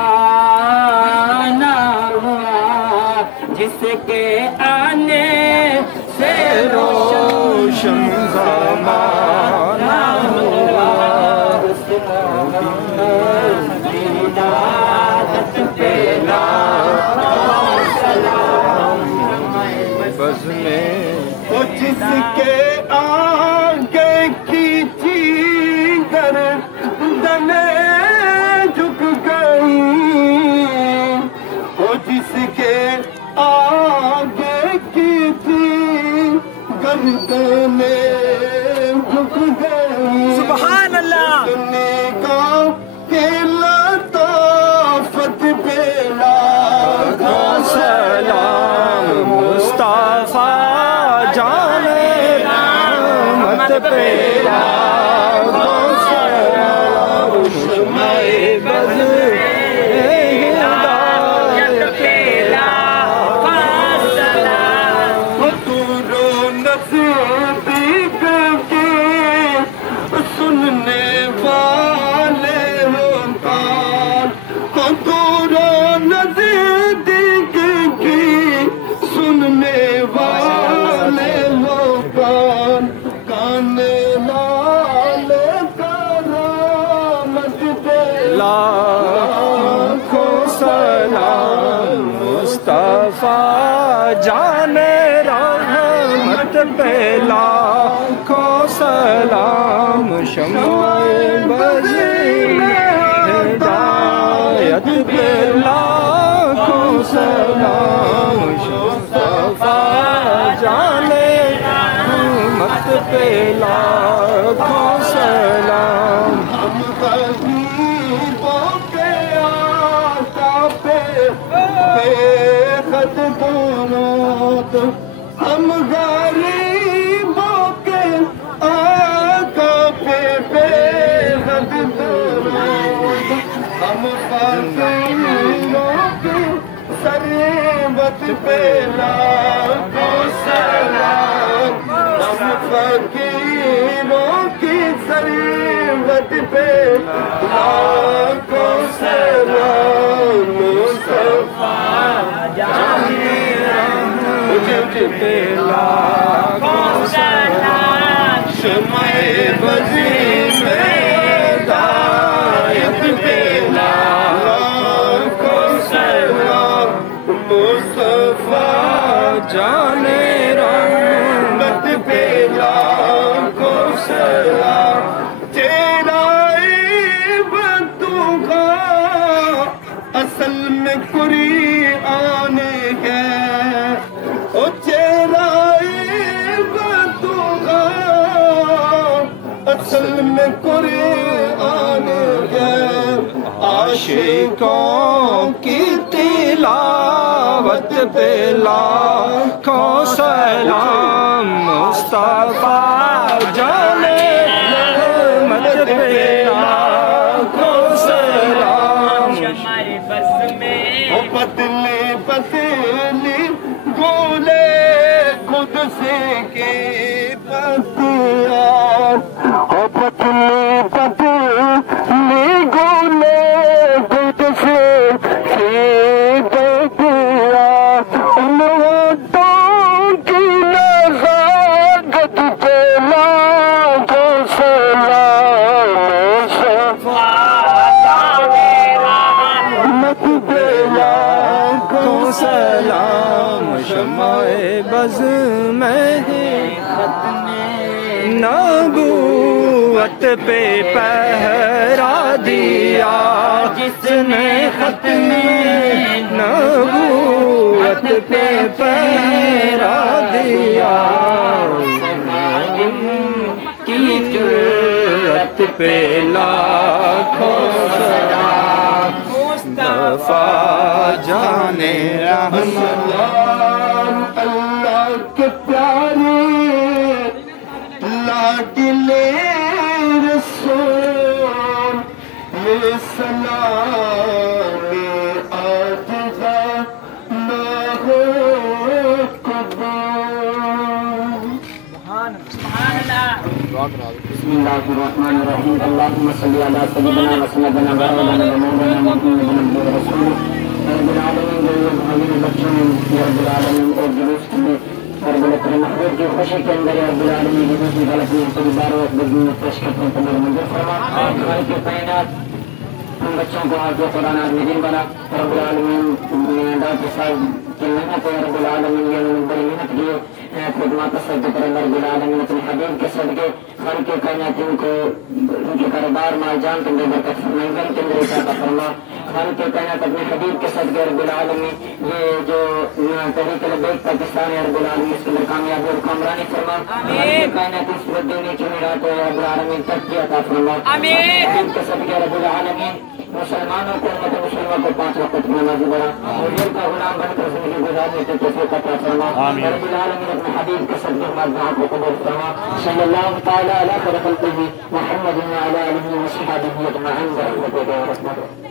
زمانہ ہوا جس کے آنے سے روشن زمانہ ہوا اس عبادت پہ لاکھوں سلام بس میں وہ جس کے آگے کھینچی گردنیں جھک گئی وہ جس کے آگے کھینچی گردنیں جھک گئی سبحان اللہ نگاہ کے لطافت پہ لاکھوں سلام مصطفیٰ جان رحمت پہ لاکھوں سلام شمع بز ہدایت پہ لاکھوں سلام حضور و نزدیک کے سننے والے ہو کون حضور و نزدیک کی سننے والے ہو کون کان لال کرامت پہ لاکھوں سلام مصطفیٰ جان رحمت پہ لاکھوں سلام شمع بز ہدایت پہ لاکھوں سلام مصطفیٰ جان رحمت پہ لاکھوں سلام ہم غریبوں کے آقا پہ بے خط درود ہم غریبوں کے آقا پہ بے خط درود ہم فقیروں کی ثروت پہ لاکھوں سلام ہم فقیروں کی ثروت پہ لاکھوں سلام مصطفیٰ جان رحمت پہ لاکھوں سلام شمع بز ہدایت پہ لاکھوں سلام مصطفیٰ جان رحمت پہ لاکھوں سلام تیرا عبادت کا اصل میں قرآن ہے او تیرا عبادت کا اصل میں قرآن ہے عاشقوں کی تلاوت پہ لاکھوں سلام مصطفیٰ جان رحمت پہ لاکھوں سلام او پتلی پتلی گولے خود سے کی پتیاں او پتلی پتلی گولے خود سے کی پتیاں ان وطنوں کی نزاکت پہ لاکھوں سلام رحمت پہ لاکھوں سلام شمع بز میں نبوت پہ پہرا دیا جس نے ختم نبوت پہ پہرا دیا کی جرأت پہ لاکھوں سلام مصطفیٰ جان رحمت اللہ کے پیارے لاڈلے رسول یہ سلام آج نہ ہو قبول سبحان اللہ بسم الله الرحمن الرحيم اللهم صل على سيدنا وسندنا ومولانا محمد رسول رب العالمین جو بچوں میں رب العالمین اور جلوس میں رب الکریم محبوب کی خوشی کے اندر رب العالمین کی غلطی سے بارات بدنی پیش کرتے ہیں تمہیں منظور فرما خالق کائنات ان بچوں کو حافظ قرآن عالمین بنا رب العالمین ڈاکٹر صاحب کی محنت ہے رب العالمین یہ بڑی محنت کی خدمات صدق پر رب العالمین اپنے حبیب کے صدقے خالق کائنات ان کو ان کے کاروبار مال جان کے اندر برکت فرمائے گھر کے اندر عطا فرما خالق کائنات اپنے حبیب کے صدقے رب العالمین یہ جو تحریک لبیک پاکستان ہے رب العالمین اس کے اندر کامیابی اور کامرانی فرما خالق کائنات اس وقت دینے کی میرات ہے رب العالمین ترقی عطا فرما حبیب کے صدقے رب العالمین مسلمانوں کو امت مسلمہ کو 5 وقت میں نماز پڑھا حضور کا غلام بن کر زندگی گزارنے کی توفیق عطا فرما رب العالمین اپنے حبیب کے صدقے ہمارے کو قبول فرما صلی اللہ تعالی علی خیر خلقہ محمد وعلی آلہ وصحبہ اجمعین برحمتک یا رحمتک